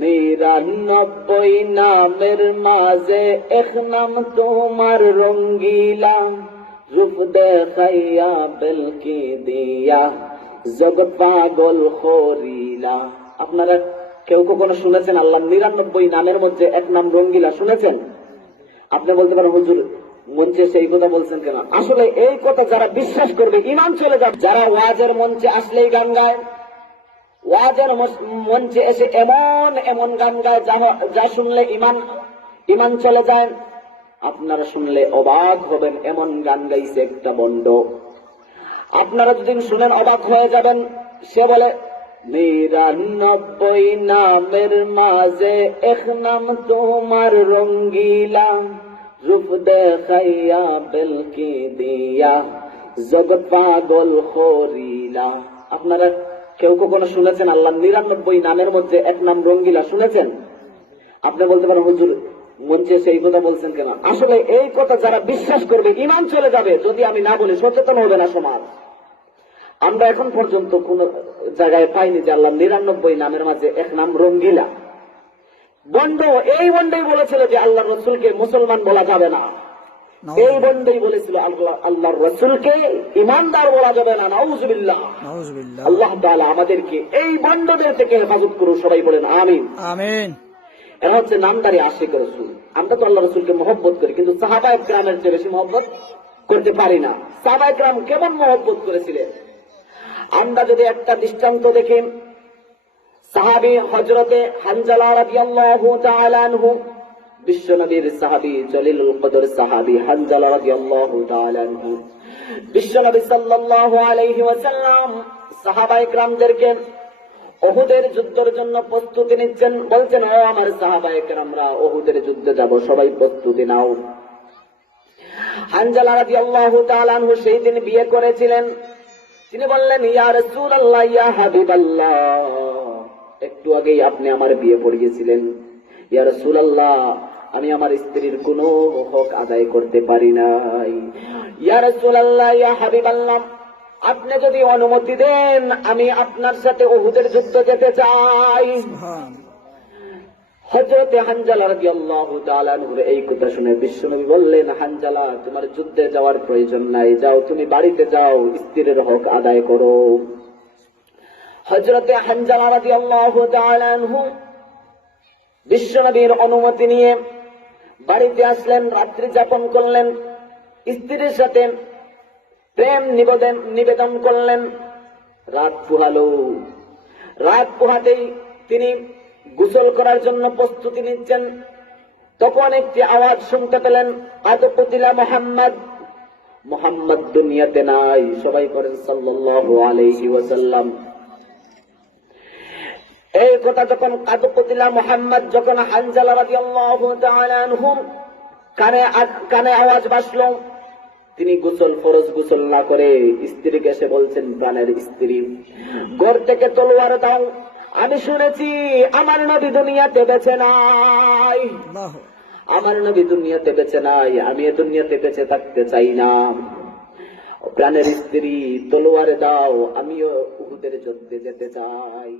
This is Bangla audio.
নিরানব্বই নামের মাঝে এক নাম তোমার রঙ্গিলা। রূপ দেখাইয়া বেলকি দিয়া জগৎ পাগল করিলা। আপনারা কেউ কখনো শুনেছেন আল্লাহ নিরানব্বই নামের মধ্যে এক নাম রঙ্গিলা শুনেছেন? আপনি বলতে পারেন, হুজুর মঞ্চে সেই কথা বলছেন কেন? আসলে এই কথা যারা বিশ্বাস করবে ইমান চলে যাবে। যারা ওয়াজের মঞ্চে আসলেই গান গায় ওয়াজের মঞ্চে এসে এমন এমন গান গায় যা- শুনলে ইমান ইমান চলে যায়। আপনারা শুনলে অবাক হবেন, এমন গান গাইছে একটা বন্ড। আপনারা যদি শুনেন অবাক হয়ে যাবেন, সে বলে, নিরানব্বই নামের মাঝে এক নাম তোমার রঙ্গিলা, রূপ দেখাইয়া বেলকি দিয়া, জগৎ পাগল করিলা। আপনারা কেউ কখনো শুনেছেন আল্লাহ নিরানব্বই নামের মধ্যে এক নাম রঙ্গিলা শুনেছেন? আপনি বলতে পারেন, হুজুর মঞ্চে সেই কথা বলছেন কেন? আসলে এই কথা যারা বিশ্বাস করবে ইমান চলে যাবে যদি আমি না বলি, সচেতন হবে না সমাজ। আমরা এখন পর্যন্ত কোন জায়গায় পাইনি যে আল্লাহ নিরানব্বই নামের মাঝে এক নাম রঙ্গিলা। বন্ড এই বন্ডই বলেছিল যে আল্লাহ রসুলকে মুসলমান বলা যাবে না। এই বন্ডই বলেছিল আল্লাহ আল্লাহ রসুলকে ইমানদার বলা যাবে না নাউজবিল্লাহ আল্লাহ তাআলা আমাদেরকে এই বন্ডদের থেকে হেফাজত করুন সবাই বলেন আমিন। আমিন। এরা হচ্ছে নামদারি আশিক রসুল। আমরা তো আল্লাহ রসুলকে মহব্বত করি কিন্তু সাহাবা গ্রামের চেয়ে বেশি মহব্বত করতে পারি না। সাহাবা গ্রাম কেমন মহব্বত করেছিলেন? আমরা যদি একটা দৃষ্টান্ত দেখি সাহাবি হজরতে হানজালা রাদিয়াল্লাহু তাআলা আনহু বিশ্বনবীর সাহাবি জলিলুল কদর সাহাবি হানজালা রাদিয়াল্লাহু তাআলা আনহু। বিশ্বনবী সাল্লাল্লাহু আলাইহি ওয়াসাল্লাম সাহাবায়ে ওহুদের যুদ্ধের জন্য প্রস্তুতি নিচ্ছেন, বলছেন, ও আমার সাহাবায়ে ওহুদের যুদ্ধে যাব, সবাই প্রস্তুতি নাও। হানজালা রাদিয়াল্লাহু তাআলা আনহু সেই দিন বিয়ে করেছিলেন। তিনি বললেন, ইয়া রাসূলুল্লাহ, ইয়া হাবিবাল্লাহ, একটু আগেই আপনি আমার বিয়ে পড়িয়েছিলেন। ইয়া রাসূলুল্লাহ আমি আমার স্ত্রীর কোনো হক আদায় করতে পারি নাই। ইয়া রাসূলুল্লাহ ইয়া হাবিবাল্লাহ আপনি যদি অনুমতি দেন আমি আপনার সাথে ওহুদের যুদ্ধ যেতে চাই। হজরত হানজালা রাদিয়াল্লাহু তাআলা এই কথা শুনে বিশ্বনবী বললেন হানজালা তোমার যুদ্ধে যাওয়ার প্রয়োজন নাই যাও তুমি বাড়িতে যাও স্ত্রীর হক আদায় করো। হজরতে হানজালা রাদিয়াল্লাহু তাআলা বিশ্বনবীর অনুমতি নিয়ে বাড়িতে আসলেন, রাত্রি যাপন করলেন, স্ত্রীর সাথে প্রেম নিবেদন নিবেদন করলেন, রাত পুহালো। রাত পোহাতেই তিনি গোসল করার জন্য প্রস্তুতি নিচ্ছেন। তখন একটি আওয়াজ শুনতে পেলেন আদপতিলা মোহাম্মদ মোহাম্মদ দুনিয়াতে নাই। সবাই করেন সাল্লাল্লাহু আলাইহি ওয়াসাল্লাম। এই কথা যখন কাদপতিলা মোহাম্মদ যখন হানজালা রাদিয়াল্লাহু তাআলা আনহু কানে কানে আওয়াজ বাসলো তিনি গোসল ফরজ গোসল না করে স্ত্রীকে এসে বলছেন প্রাণের স্ত্রী ঘর থেকে তলোয়ার দাও। আমি শুনেছি আমার নবী দুনিয়াতে বেঁচে নাই। আমার নবী দুনিয়াতে বেঁচে নাই আমি এ দুনিয়াতে বেঁচে থাকতে চাই না। প্রাণের স্ত্রী তলোয়ারে দাও আমিও উহুদের যুদ্ধে যেতে চাই।